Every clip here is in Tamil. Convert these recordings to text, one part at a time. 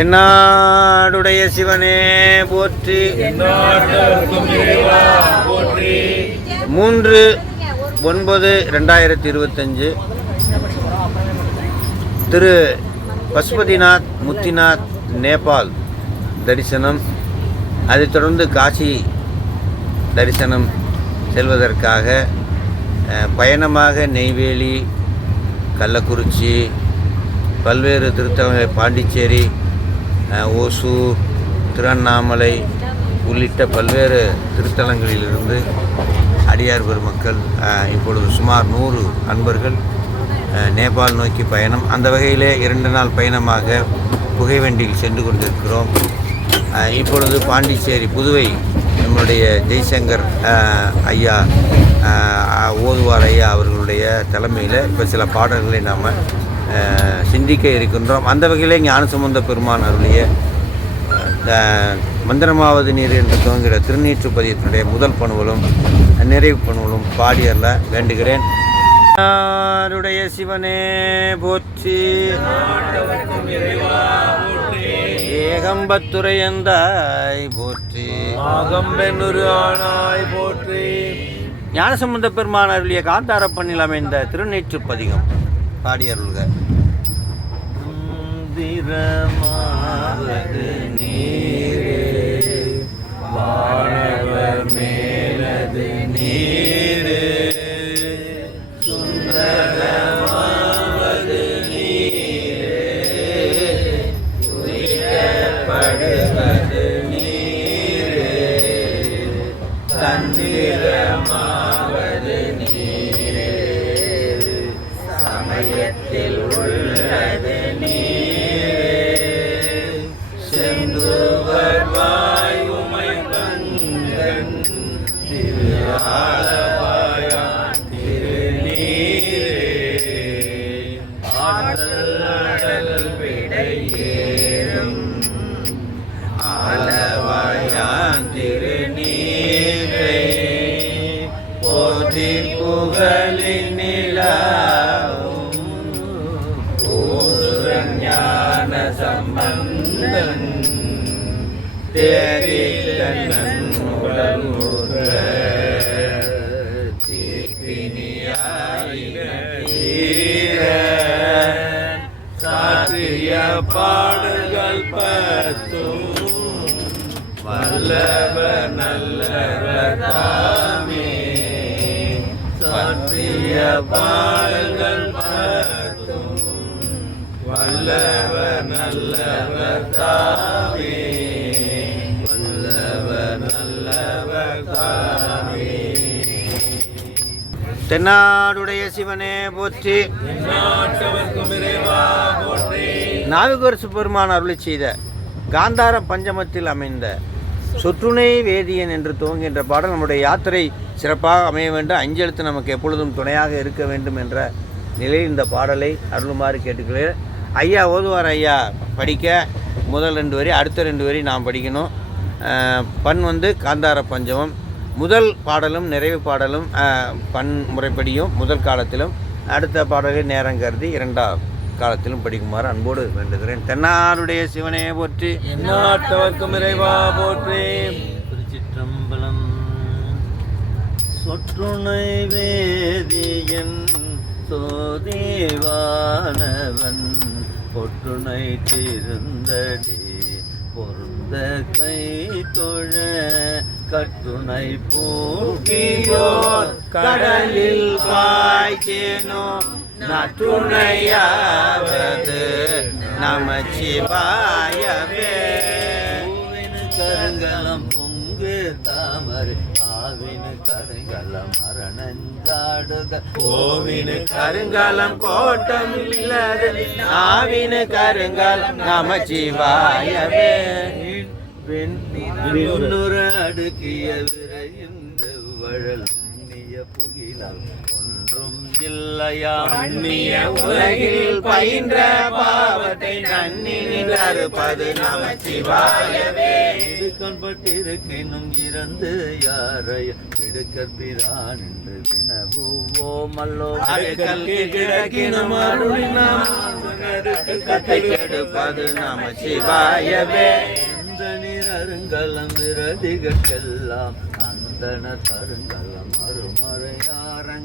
தென்னாடுடைய சிவனே போற்றி. மூன்று ஒன்பது ரெண்டாயிரத்தி இருபத்தஞ்சு திரு பசுபதிநாத் முத்திநாத் நேபாள் தரிசனம். அதைத் தொடர்ந்து காசி தரிசனம் செல்வதற்காக பயணமாக நெய்வேலி கள்ளக்குறிச்சி பல்வேறு திருத்தலங்கள் பாண்டிச்சேரி ஓசூர் திருவண்ணாமலை உள்ளிட்ட பல்வேறு திருத்தலங்களிலிருந்து அடியார் பெருமக்கள் இப்பொழுது சுமார் நூறு அன்பர்கள் நேபாள் நோக்கி பயணம். அந்த வகையிலே இரண்டு நாள் பயணமாக புகைவண்டியில் சென்று கொண்டிருக்கிறோம். இப்பொழுது பாண்டிச்சேரி புதுவை நம்முடைய ஜெய்சங்கர் ஐயா ஓதுவார் ஐயா அவர்களுடைய தலைமையில் இப்போ சில பாடல்களை நாம் சிந்திக்க இருக்கின்றோம். அந்த வகையிலே ஞானசம்பந்த பெருமான் அருளிய மந்திரமாவது நீர் என்று துவங்குகிற திருநீற்று பதியத்தினுடைய முதல் பணுவலும் நிறைவு பணுவலும் பாடியல்ல வேண்டுகிறேன். யாருடைய சிவனே போற்றி ஏகம்பத்துரையந்தாய் போற்றி. ஆகம்பெண்ணுரு ஆனாய் போற்றி. ஞானசம்பந்த பெருமான் அருளிய காந்தாரப்பண்ணில் அமைந்த திருநீற்று பதிகம் பாடியருள்க. திரமாவது நீரே வாழவர் மே பாடல்கள் பத்தும் வல்லவ நல்லவ தாமே. வல்லவ நல்லவ தாமே. தென்னாடுடைய சிவனே போற்றி. எந்நாட்டவர்க்கும் இறைவா போற்றி. நாவிகரசு பெருமான் அருளி செய்த காந்தார பஞ்சமத்தில் அமைந்த சொற்றுணை வேதியன் என்று துவங்குகின்ற பாடல் நம்முடைய யாத்திரை சிறப்பாக அமைய வேண்டும். அஞ்செழுத்து நமக்கு எப்பொழுதும் துணையாக இருக்க வேண்டும் என்ற நிலையில் இந்த பாடலை அருளுமாறு கேட்டுக்கிறேன் ஐயா ஓதுவார் ஐயா படிக்க முதல் ரெண்டு வரி அடுத்த ரெண்டு வரி நாம் படிக்கணும். பண் வந்து காந்தார பஞ்சமம். முதல் பாடலும் நிறைவு பாடலும் பண் முறைப்படியும் முதல் காலத்திலும். அடுத்த பாடல்கள் நேரம் கருதி இரண்டாம் எக்காலத்திலும் படிக்குமாறு அன்போடு வேண்டுகிறேன். தென்னாருடைய சிவனே போற்றி. எந்நாட்டவர்க்கும் இறைவா போற்றி. திருச்சிற்றம்பலம் சொற்றுணை வேதியன் சோதேவானவன் பொற்றுணை திருந்தடி பொருந்த கை தொழ கட்டுணை பூக்கியோர் கடலில் பாய்ச்சேனோ நற்றுணையாவது நமச்சிவாயவே கருங்கலம் பொங்கு தாமரை ஆவினு கருங்கலம் அரணஞ்சாடுக. கோவினு கருங்கலம் கோட்டம் இல்லது ஆவினு கருங்கலம் நமச்சிவாயவே விண்ணுற அடுக்கிய விரைந்த வழல் உண்ணிய இல்லையா அந்நிய உலகில் பயின்ற பாவத்தை நன்னி நின்றறுப்பது நமச்சிவாயவே. கண்பட்டிருக்கினும் இறந்து யாரைய விடுக்கற்பிரான் என்று வினவுவோம் அல்லோ? அழுக்கல்கி கிடக்கினும் அருளினாம் கெடுப்பது நமச்சிவாயவே. அந்த நீர் அருங்கலம் விரதிகட்கெல்லாம் அந்தன அருமறையாரங்கம்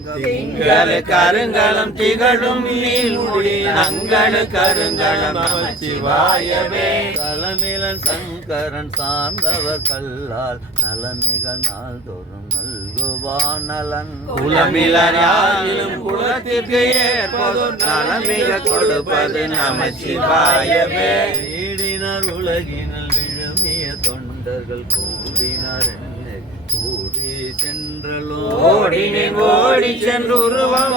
திங்களு கருங்கலம் திகழும் நீள்முடி நங்களு கருங்கலம் நமச்சிவாயவே கலமிலன் சங்கரன் சார்ந்தவர் கல்லால் நலமிக நாள்தோறும் நல்குவான் நலன். குலமிலர் யாரிலும் குலத்திற்கு ஏற்பதும் நலமிக கொடுப்பது நமச்சிவாயவே வீடினார் உலகினில் விழுமிய தொண்டர்கள் கூடினார் சென்றலோ ஓடினே ஓடி சென்று உருவம்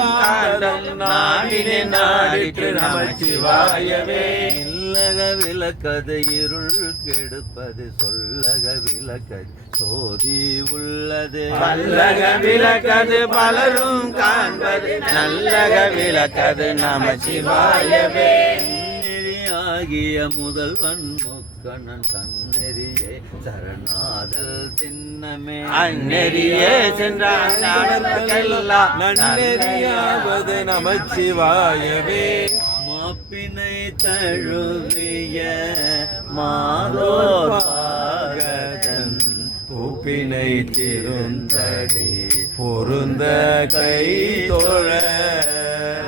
நாடினே நாடிற்று நமச்சிவாயவே. இல்லக விளக்கது இருள் கெடுப்பது சொல்லக விளக்கது. சோதி உள்ளது. பல்லக விளக்கது பலரும் காண்பது. நல்லக விளக்கது நமச்சிவாயவே. ஆகிய முதல்வன் முக்கணன் தன்னெறியே சரணாதல் திண்ணமே. அந்நெறியே சென்றான் நன்னெறியாவது நமச்சிவாயவே. மாப்பினை தழுவிய மாதோர் பாகதன் பூப்பினை திருந்தடி. பொருந்த கை தோழ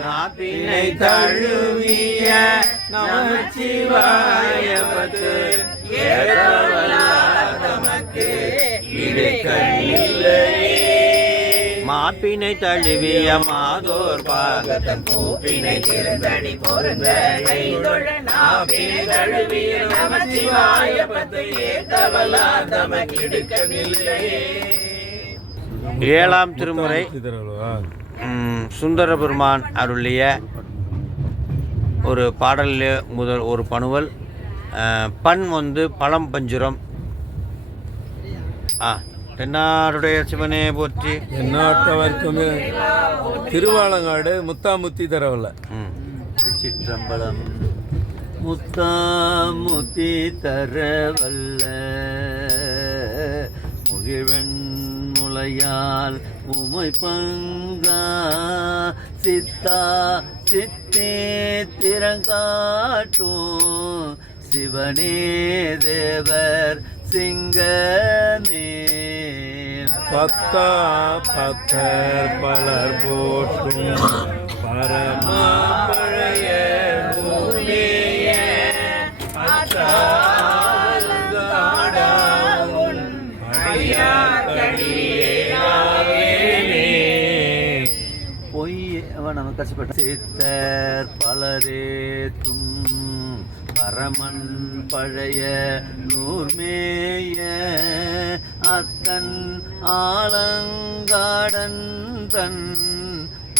நாப்பினை தழுவிய நமச்சிவாய பத்து ஏற்றவல்லாதமக்கு இடுக்கண்ணில்லையே மாப்பினை தழுவிய மாதோர் பாகத்தன் பூப்பினை திருந்தடி பொருந்த கைதொழ நாப்பினை தழுவிய நமச்சிவாய பத்து ஏற்றவல்லாதமக்கு இடுக்கண்ணில்லையே ஏழாம் திருமுறை. சுந்தர பெருமான் அருளிய ஒரு பாடலில் முதல் ஒரு பணுவல். பண் வந்து பழம் பஞ்சுரம். ஆ தென்னாடுடைய சிவனே போற்றி. எந்நாட்டவர்க்கும் திருவாலங்காடு முத்தாமுத்தி தரவல்ல. ம். திருச்சிற்றம்பலம் முத்தாமுத்தி தரவல்ல. முளையால் உமை பங்கா. சித்தா சித்தே திறங்காட்டும். சிவனே தேவர் சிங்கனே. பத்தா பத்தர் பலர் போற்றும். அவன் கஷ்டப்பட்ட சித்தர் பலரேத்தும் பரமன் பழைய நூர்மேய அத்தன் ஆலங்காடன் தன்.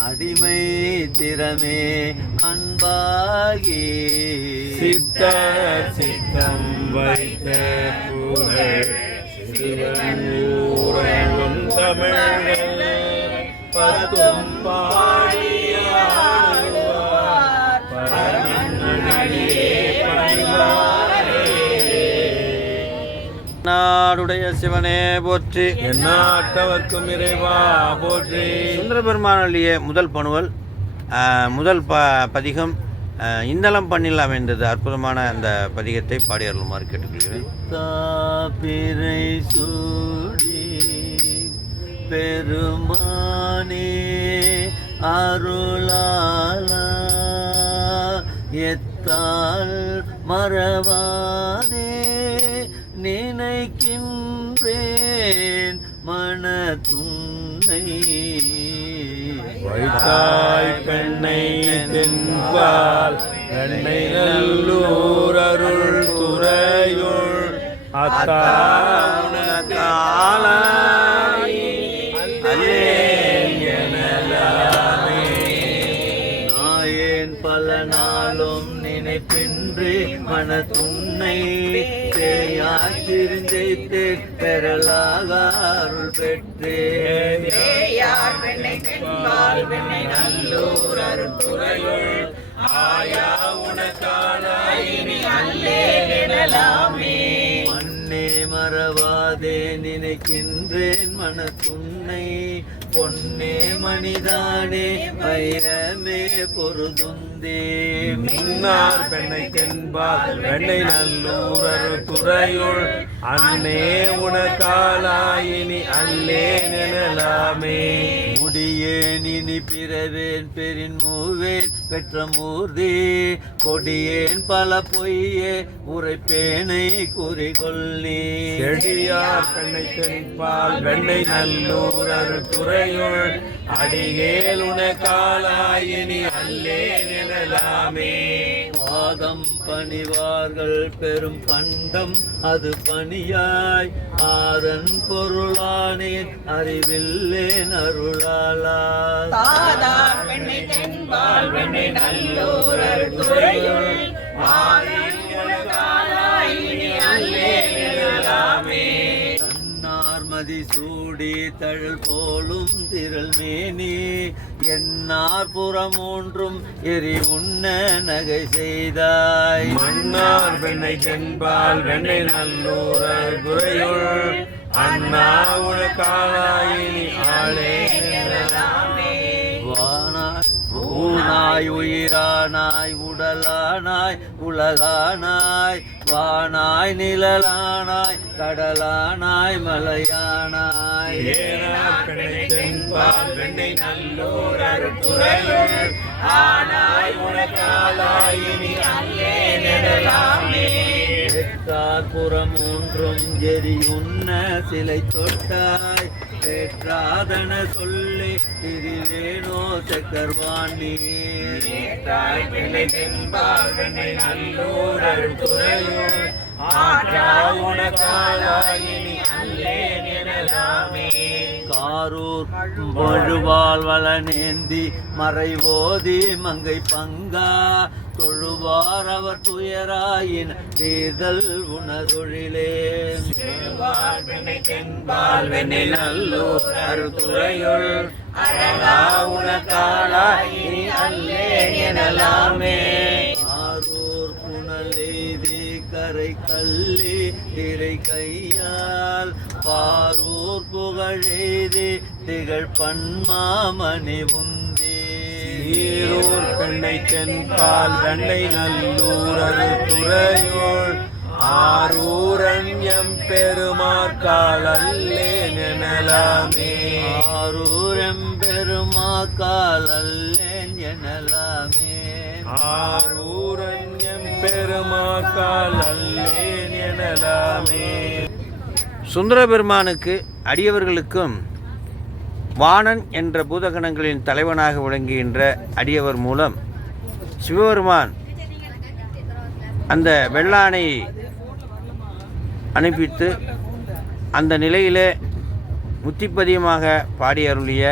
அடிமை திறமே அன்பாகி. சித்த சித்தம் வைத்த தமிழ் பத்தும் பாடியாடுவார் பரமன்னடியே பணிவாரே. நாடுடைய சிவனே போற்றி. எந்நாட்டவர்க்கும் இறைவா போற்றி. சுந்தர முதல் பணுவல் முதல் ப பதிகம் இந்தளம் பண்ணில் அமைந்தது அற்புதமான அந்த பதிகத்தை பாடி அருளுமாறு கேட்டுக்கொள்கிறேன் சூடி பெருமானே அருளாலா எத்தால் மறவாதே நினைக்கின்றேன் மனதுன்னை. வைத்தாய் பெண்ணை தென்பால் பெண்ணை நல்லூர் அருள் துறையுள். அத்தா நாயேன் பல நாளும் நினைப்பின்றி மனத்துன்னை உன்னை தேயாக்கிருந்தேத்து பெறலாக அருள் பெற்றேன் யார் வெண்ணை தென்பால் வெண்ணை நல்லூர் அருட்துறையுள் ஆயா உனக்காலாய் இனி அல்லே எனலாமே மண்ணே மறவாதே நினைக்கின்றேன் மனத்துன்னை பொன்னே மணிதானே வைரமே பொருதுந்தே மின்னார் பெண்ணை தென்பால் வெண்ணை நல்லூரர் துறையுள் அன்னே உனக்காலாயினி அல்லே நினலாமே. முடியேன் இனி பிறவேன் பெரின் மூவேன் பெற்ற மூர்த்தி கொடியேன் பல பொய்யே உரைப்பேனை குறிகொள்ளி செடியார் பெண்ணை தென்பால் வெண்ணை நல்லூர் அரு துறையுள் அடியேல் உனக்காலாயினி அல்லே நிழலாமே பாதம் பணிவார்கள் பெரும் பண்டம் அது பணியாய். ஆதன் பொருளானே அறிவில்லேன் அருளாலா தாதார் துறையுள். தன்னார் மதிசூடி தழல் போலும் திரள் மேனி என்னார் புறமூன்றும் எரி உண்ண நகை செய்தாய். மன்னார் வெண்ணை தென்பால் வெண்ணை நல்லூரர் துறையுள் அண்ணா உனக்காலாயினி ஆளே வானாய் ஊனாய் உயிரானாய் உடலானாய் உலகானாய் வானாய் நிழலானாய் கடலானாய் மலையானாய். ஆனாய் உனக்காலாயினி அல்லே நிழலாமே பெற்றார் புறமூன்றும் எரி சிலை தொட்டாய் பெற்றாதன சொல்லி திரிவேனோ சக்கர்வாணி. தாய் பெண்ணை தென்பால் வெண்ணை நல்லூர் அருட்டுறையுள் ஆற்றா உனக்காலாயினி அல்லே நிழலாமே காரூர் மழுவால் வளனேந்தி மறைவோதி மங்கை பங்கா தொழுவார் அவர் துயராயின் தீர்தல் உணர்தொழிலே. நல்லூர் அருத்துறையுள் அழகா உனக்காலாயினி அல்லே எனலாமே. ஆரூர் புனலெய்தி கரை கல்லி திரை கையால் பாரூர் புகழெய்தி திகழ் பன்மாமணி முந்தே ஈரூர் பெண்ணை தென்பால் வெண்ணை நல்லூர் அருத்துறையுள் ஆரூரன் எம் பெருமாக்கால் அல்லே எனலாமே ஆரூரம் பெருமாக்கால் அல்லேன் எனலாமே ஆரூரன் எம் பெருமாக்கால் அல்லே எனலாமே சுந்தர பெருமானுக்கு அடியவர்களுக்கும் வாணன் என்ற பூதகணங்களின் தலைவனாக விளங்குகின்ற அடியவர் மூலம் சிவபெருமான் அந்த வெள்ளானை அனுப்பித்து அந்த நிலையிலே முத்திப்பதியமாக பாடி அருளிய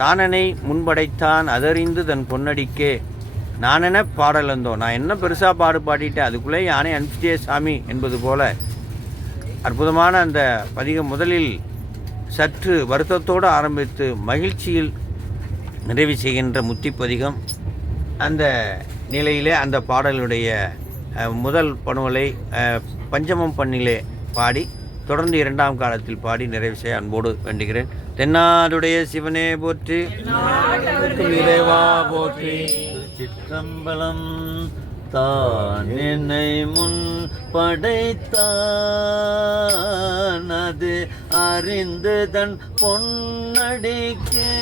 தானனை முன்படைத்தான் அதறிந்து தன் பொன்னடிக்கே. நான் என்ன பாடலந்தோ. நான் என்ன பெருசாக பாடு பாடிட்டேன் அதுக்குள்ளே யானை அனுப்பிச்சிட்டே சாமி என்பது போல. அற்புதமான அந்த பதிகம் முதலில் சற்று வருத்தத்தோடு ஆரம்பித்து மகிழ்ச்சியில் நிறைவு செய்கின்ற முத்திப்பதிகம் அந்த நிலையிலே அந்த பாடலுடைய முதல் பணுவலை பஞ்சமம் பண்ணிலே பாடி தொடர்ந்து இரண்டாம் காலத்தில் பாடி நிறைவு செய்ய அன்போடு வேண்டுகிறேன். தென்னாடுடைய சிவனே போற்றி. இறைவா போற்றி. சிற்றம்பலம் தான் என்னை முன் படைத்தான். அது அறிந்து தன் பொன்னடிக்கே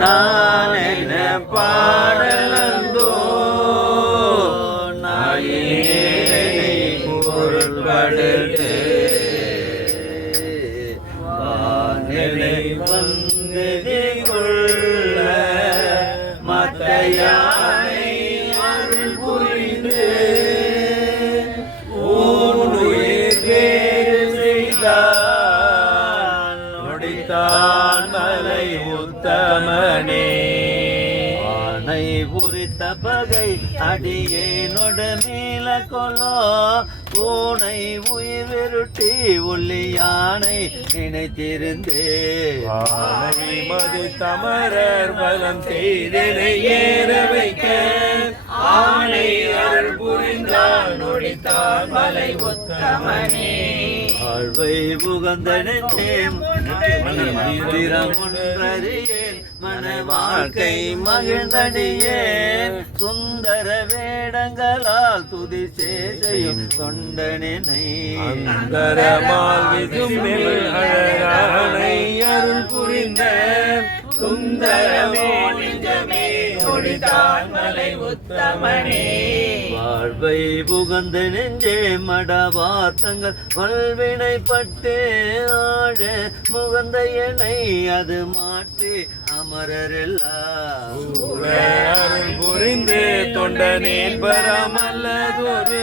நான் என்ன பாடலந்தோ நாயினே பொருள்படுத்து கொலோ பூனை உயிர் விருட்டி ஒல்லி யானை நினைத்திருந்தே. மது தமரர் பலம் செய்தனை ஏற வைக்க. ஆணை அருள் புரிந்தான் நொடித்தான் மலை உத்தமனே வாழ்வை புகந்த நெஞ்சேம் மந்திரமொன்றறியேன் மன வாழ்க்கை மகிழ்ந்தடியேன் சுந்தர வேடங்களால் துதி சேசையும் அழகானை அருள் புரிந்த சுந்தரமோ உத்தமனே. வாழ்வை புகந்த நெஞ்சே மடவார்த்தங்கள் வல்வினைப்பட்டு ஆழ முகந்த எனை அது மாற்றி அமரரெல்லாம். அருள் புரிந்து தொண்டனேன் பரமல்லதொரு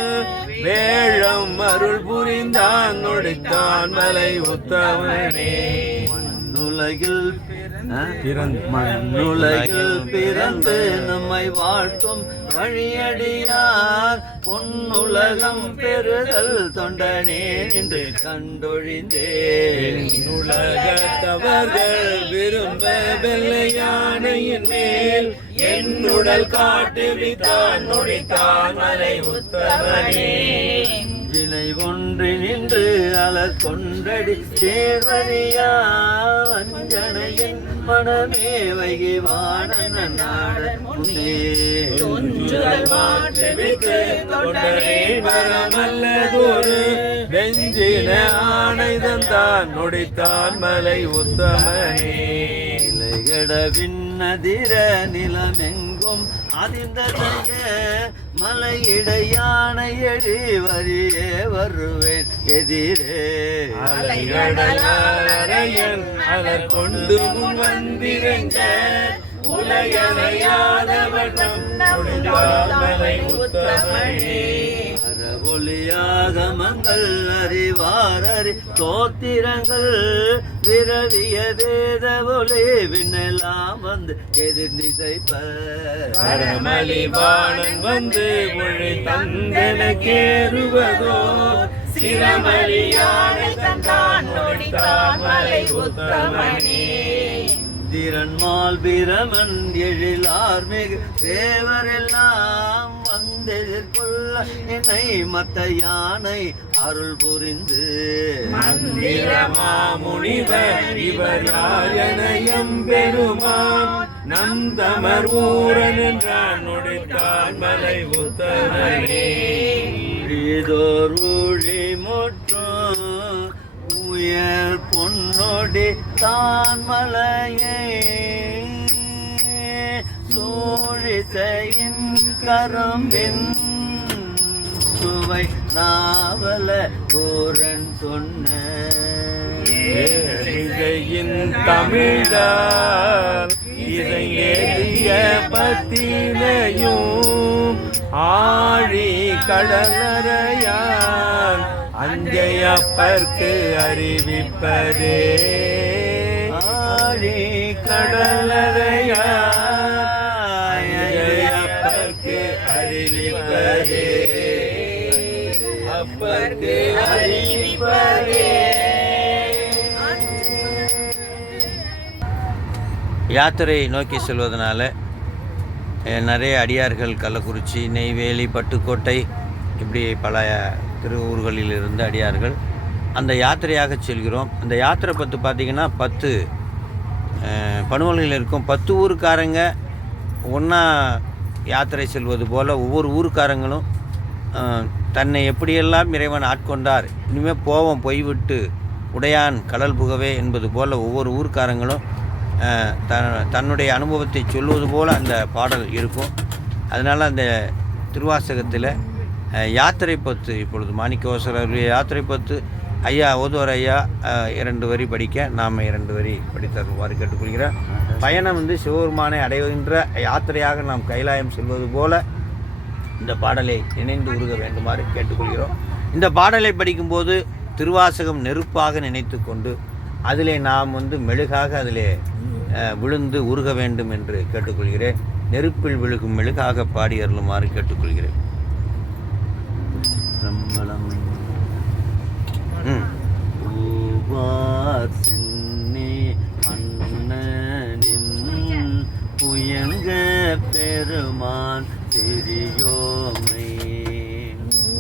வேழம் அருள் புரிந்தான் நொடித்தான் மலை உத்தமனே மண்ணுலகில் பிறந்து மண்ணுலகில் பிறந்து நம்மை வாழ்த்தும் வழியடியார். பொன்னுலகம் பெறுதல் தொண்டனே என்று கண்டொழிந்தேன். உலகத்தவர்கள் விரும்ப வெள்ளையானையின் மேல் என்னுடல் காட்டுவித்தான் நொடித்தான் மலை உத்தமனே. இணை ஒன்றி நின்று அலர் கொன்றடி சேர்வரியா அஞ்சனையின் மனமே வைகை வாணன நாடன் முன்னே தோன்றுதல் மாற்றுவித்து தொண்டனே வரமல்லதொரு வெஞ்சின ஆணை தந்தான் நொடித்தான் மலை உத்தமனே. இலைகட விண்ணதிர நிலமெங்கும் அதிர்ந்த மலையிடையான எழி வரியே வருவேன் எதிரே. அலர் கொண்டு முன் வந்திரங்க உலகனையாதவன் நொடித்தான் மலை உத்தமனே அறவொலியாக மங்கள் அறிவாரறி தோத்திரங்கள் விரவிய வேத ஒளி விண்ணெல்லாம் வந்து எதிர்ந்திசைப்ப வரமலிவாணன் வந்து மொழி தந்தன கேறுவதோ சிரமலியானை தந்தான் நொடித்தான் மலை உத்தமனே. திறன்மால் பிரமன் எழிலார் மிகு தேவரெல்லாம் வந்தெதிர்கொள்ள என்னை மத்த யானை அருள் புரிந்து. மந்திரமா முனிவர் இவர் யார் பெருமான். நம் தமர் ஊரன் என்றான் நொடித்தான் மலை உத்தமனே. இதோர் ஊழி உயர் பொன்னொடி தான் மலையே. சூழிசையின் கரும்பின் சுவை நாவல ஊரன் சொன்ன. தமிழா பத்தினையும் ஆழி கடலறையான் அஞ்சையப்பர்க்கு அறிவிப்பதே. ஆழி கடலறையான் கடலறையாப்பர்க்கு அறிவிப்பதே. அப்பர்க்கு அறிவிப்பதே. யாத்திரையை நோக்கி செல்வதனால நிறைய அடியார்கள் கள்ளக்குறிச்சி நெய்வேலி பட்டுக்கோட்டை இப்படி பல திருவூர்களில் இருந்து அடியார்கள். அந்த யாத்திரையாக செல்கிறோம். அந்த யாத்திரை பத்து பார்த்திங்கன்னா பத்து பனுமலையில் இருக்கும். பத்து ஊருக்காரங்க ஒன்றா யாத்திரை செல்வது போல் ஒவ்வொரு ஊருக்காரங்களும் தன்னை எப்படியெல்லாம் இறைவன் ஆட்கொண்டார் இனிமேல் போவோம் போய்விட்டு உடையான் கடல் புகவே என்பது போல் ஒவ்வொரு ஊர்க்காரங்களும் தன் த தன்னுடைய அனுபவத்தை சொல்வது போல் அந்த பாடல் இருக்கும். அதனால் அந்த திருவாசகத்தில் யாத்திரை பத்து இப்பொழுது மாணிக்கவாசகருடைய யாத்திரை பத்து ஐயா ஓதுவர் ஐயா இரண்டு வரி படிக்க நாம் இரண்டு வரி படித்தருவாறு கேட்டுக்கொள்கிறேன். பயணம் வந்து சிவபெருமானை அடைகின்ற யாத்திரையாக நாம் கைலாயம் செல்வது போல இந்த பாடலை நினைந்து உருக வேண்டுமாறு கேட்டுக்கொள்கிறோம். இந்த பாடலை படிக்கும்போது திருவாசகம் நெருப்பாக நினைத்து கொண்டு அதிலே நாம் வந்து மெழுகாக அதிலே விழுந்து உருக வேண்டும் என்று கேட்டுக்கொள்கிறேன். நெருப்பில் விழுகும் மெழுகாக பாடி அருளுமாறு கேட்டுக்கொள்கிறேன். புயங்க பெருமான் தெரியோமை.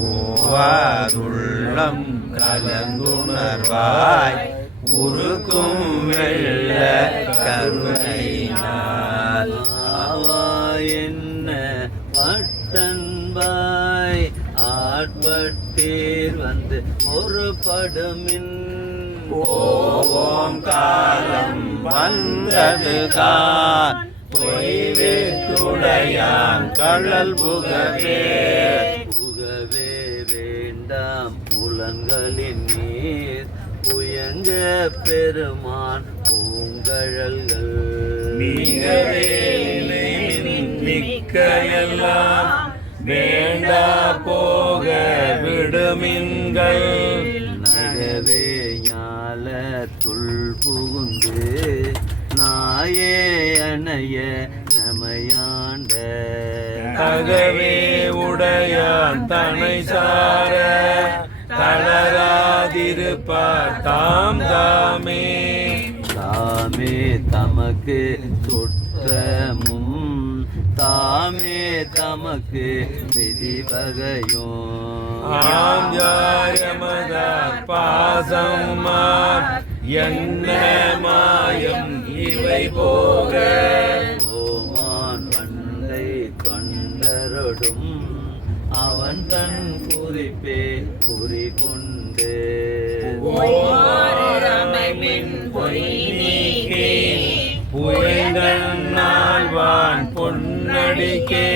ஓவாதுள்ளம் கலந்துணர்வாய் உருக்கும் வெள்ள கருணையினால். அவா என்ன பட்டன்பாய் ஆட்பட்டீர் வந்து ஒரு படுமின். ஓம் காலம் வந்ததுதான் பொய்வேற்றுடையான் கடல் புகவே. புகவே வேண்டாம் புலன்களின் நீர் புயங்க பெருமான் பூங்கழல்கள். மிகவே மிக்க எல்லாம் வேண்டா போக விடுமின்கள். நகவே ஞால துள் புகுந்து நாயே அணைய நமையாண்ட. தகவே உடையான் தனை சார. தளராதிருப்பார் தாம் தாமே. தாமே தமக்கு தொற்றமும் தாமே தமக்கு விதிவகையும். ஆம் யாரமதார் பாசமார் என்ன மாயம் இவை போக. அமைமின் பொய் நீக்கி புயங்கள் நாள்வான் பொன்னடிக்கே.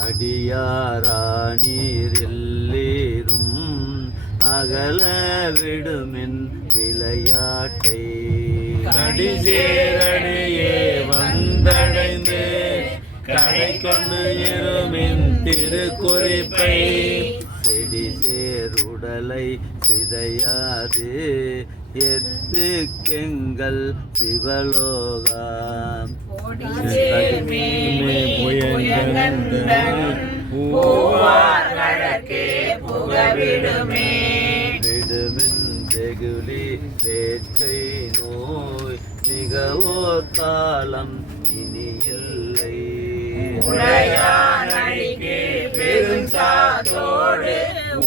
அடியாரானீரெல்லீரும் அகல விடுமின் விளையாட்டை. கடிசேரடியே வந்தடைந்து கடை கொண்டு இருமின் திருக்குறிப்பை. செடி சேருடலை சிதையாது எத்துக்கெங்கள் புகவிடுமே. விடுமின் வெகுளி வேட்கை நோய் மிகவோர் காலம் இனி இல்லை. பெருஞ்சாத்தோடு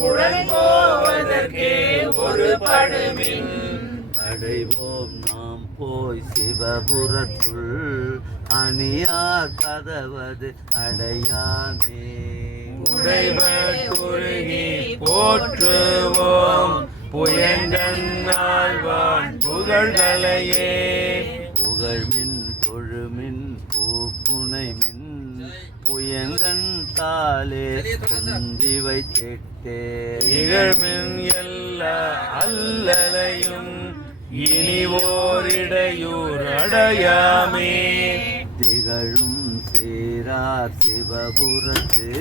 உடன் போவதற்கே ஒரு படுமின் அடைவோம் நாம் போய் சிவபுரத்துள். அணியார் கதவது அடையாமே. உடைவர் குறுகி போற்றுவோம். புயங்கன் புகழ்களையே. புகழ்மின் தொழுமின் பூப்புனை மின் புயங்கன் தாளே குந்தி வைத்திட்டே. இகழ்மின் எல்லா அல்லலையும் இனி ஓரிடையூர் அடையாமே. திகழும் சீரார் சிவபுரத்து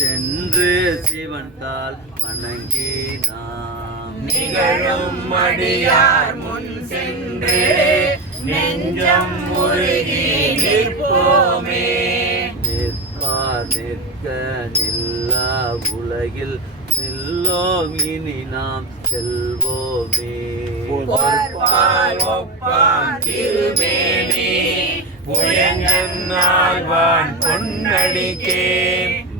சென்று சிவன் தாள் வணங்கி நாம். நிகழும் அடியார் முன் சென்று நெஞ்சம் முருகி நிற்போமே. நிற்க நில்லா உலகில் நில்லோம் இனி நாம் செல்வோமே. திருமேனி புயங்கன் பொன்னடிக்கே.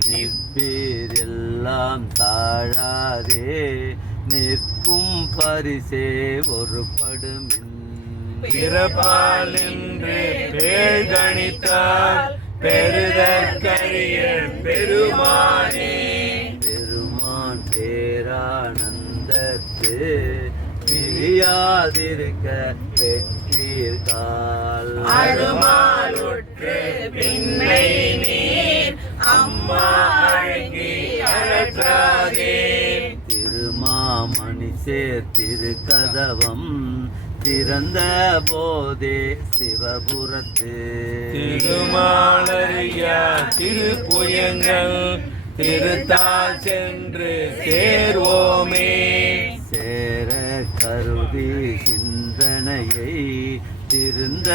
நிற்பீர் எல்லாம் தாழாதே நிற்கும் பரிசே ஒரு படுமின் பிறப்பால் என்று பேர் கணித்தால் பெருதற்கரிய பெருமானே. பெருமான் பேரானந்தத்து பிரியாதிருக்க பெற்றீர்கால். அருமாலுற்று பின்னை நீர் அம்மா அழகி அழற்றாதே திருமாமணி சேர் திருக்கதவம் திறந்த போதே சிவபுரத்து. திருமாலரியா திருப்புயங்கள் திருத்தால் சென்று சேர்வோமே. சேர கருதி சிந்தனையை திருந்த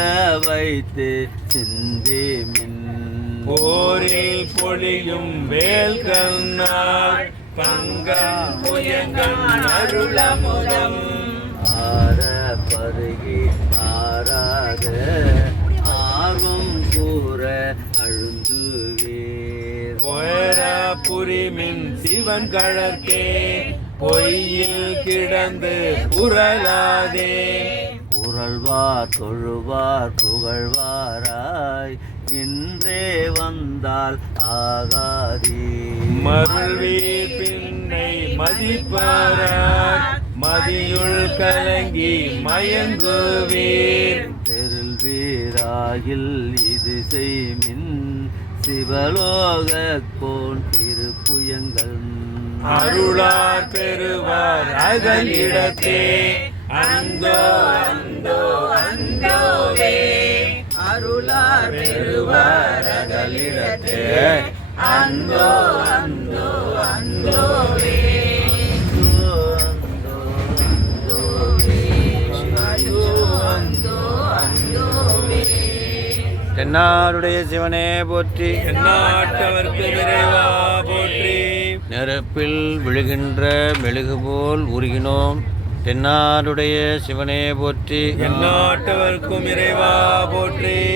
வைத்து சிந்தி மின். போரில் பொழியும் வேல் கண்ணால் பங்கம் புயங்கள் அருளமுதம். ஆர பருகி ஆராத ஆர்வம் கூற அழுந்துவீர். பொயர புரிமின் சிவன் கழற்கே பொய்யில் கிடந்து புரளாதே. புரள்வார் தொழுவார் புகழ்வாராய். இன்றே வந்தால் ஆகாதீ மருள்வி பின்னை மதிப்பாரார் மதியுள் கலங்கி மயங்குவீர். தெருள் வீராகில் இது செய்மின் சிவலோகக் கோன் திருப்புயங்கள் அருளார் பெறுவார் அகலிடத்தே அந்தோ அந்தோ அந்தோவே அருளார் பெறுவார் அகலிடத்தே அந்தோ அந்தோ அந்தோவே தென்னாருடைய சிவனே போற்றி. எந்நாட்டவர்க்கு நிறைவா போற்றி. நெருப்பில் விழுகின்ற மெழுகு போல் உருகினோம். தென்னாருடைய சிவனே போற்றி. எந்நாட்டவர்க்கும் இறைவா போற்றி.